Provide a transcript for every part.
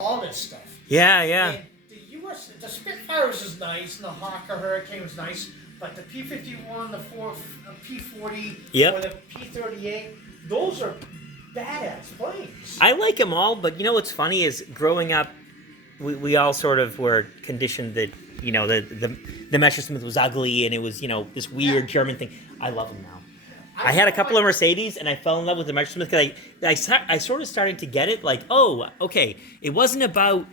all this stuff. Yeah, yeah. And the U.S. the Spitfires is nice, and the Hawker Hurricane was nice, but the P-51, the P-40, Yep. or the P-38, those are badass planes. I like them all, but you know what's funny is growing up, we all sort of were conditioned that the Messerschmitt was ugly and it was this weird German thing. I love them now. I had a couple of Mercedes and I fell in love with the Messerschmitt because I sort of started to get it. Like, oh, okay, it wasn't about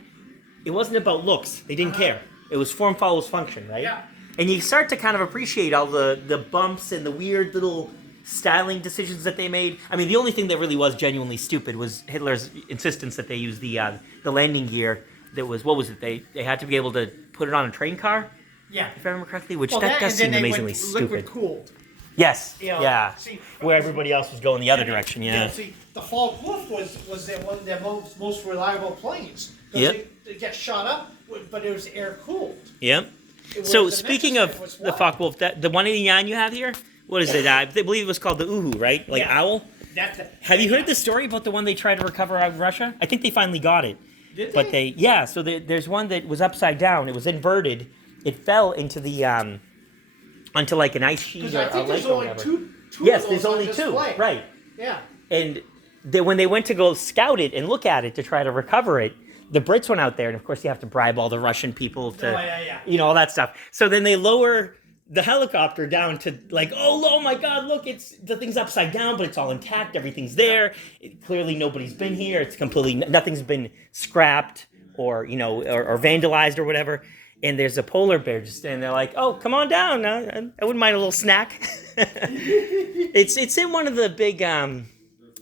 looks. They didn't care. It was form follows function, right? Yeah. And you start to kind of appreciate all the bumps and the weird little styling decisions that they made. I mean, the only thing that really was genuinely stupid was Hitler's insistence that they use the landing gear. That was, what was it? They had to be able to put it on a train car, Yeah. if I remember correctly, which Well, that does seem amazingly liquid stupid. cooled. Yes, You know, yeah. see, Where everybody else was going the other direction, yeah. See, the Focke-Wulf was one of their most reliable planes. 'Cause Yep. They get shot up, but it was air cooled. Yep. Whereas So the speaking Messerschmitt of was the what? Focke-Wulf, the 189 you have here, what is it? I believe it was called the Uhu, right? Like Yeah. owl? Have you yeah. heard the story about the one they tried to recover out of Russia? I think they finally got it. Did But so there's one that was upside down. It was inverted. It fell into the onto like an ice sheet Because or I a think lake there's or only whatever. two Yes, of there's those on only two. display. Right. Yeah. And when they went to go scout it and look at it to try to recover it, the Brits went out there, and of course you have to bribe all the Russian people to, yeah. all that stuff. So then they lower the helicopter down to like, oh my God, look, the thing's upside down, but it's all intact, everything's there. Clearly nobody's been here. It's completely nothing's been scrapped or or vandalized or whatever. And there's a polar bear just standing there like, oh, come on down. I wouldn't mind a little snack. It's in one of the big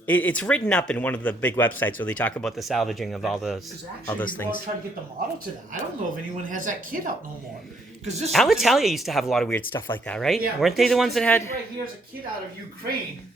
it's written up in one of the big websites where they talk about the salvaging of all those things. Trying to get the model to that. I don't know if anyone has that kit out no more. Because this Alitalia used to have a lot of weird stuff like that, right? Yeah, Weren't they the ones that this had? kid right here is a kid out of Ukraine